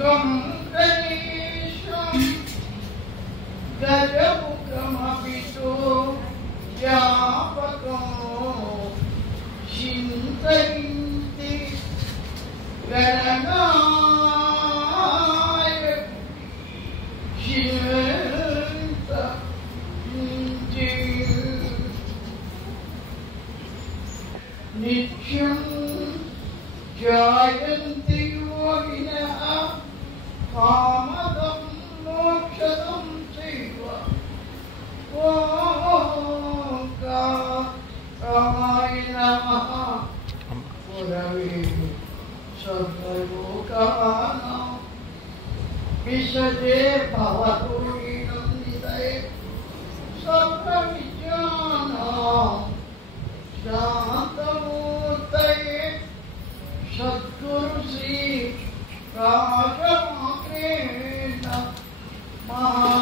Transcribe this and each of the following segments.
గం గణేశం గజముఖమపితో వ్యాపకం చింతయింతి గణనాయకు చింతయించి నిత్యం జాయంతి యోగినః కామదం మోక్షదం చైవ ఓంకారాయ నమః గురవే సర్వలోకానాం విశజే భవతు నినందితయే సర్వవిద్యానాం శాంతమూర్తయే సద్గురు శ్రీ రాజమాత్రేణ మహా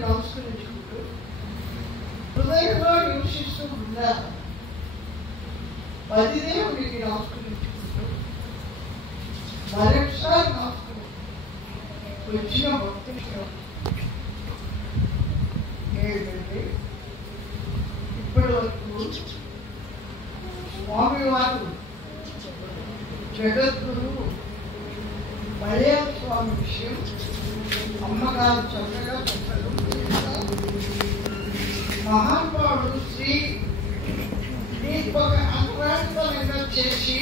నమస్కరించుకుంటూ హృదయంలో నివసిస్తూ ఉన్నారు పదిదేవుడికి నమస్కరించుకుంటూ మరొకసారి నమస్కరించుకుంటూ వచ్చిన భక్తులు ఏంటంటే ఇప్పటి వరకు స్వామివారు జగద్గురు మలయాళ స్వామి విషయం అమ్మగారు చక్కగా చెప్పడం మహానుభావుడు శ్రీ దీపక అనురాధమైన చేసి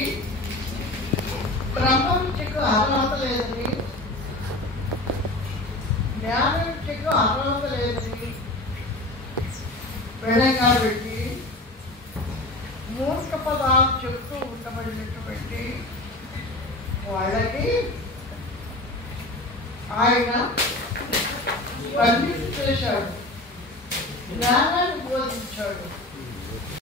బ్రహ్మ విద్యకు అర్హత లేదని జ్ఞాన విద్యకు అర్హత లేదని వెనగా పెట్టి మూర్ఖ పదాలు చెప్తూ ఉండబడినటువంటి వాళ్ళకి ఆయన పండితు చేశాడు, జ్ఞానాన్ని బోధించాడు.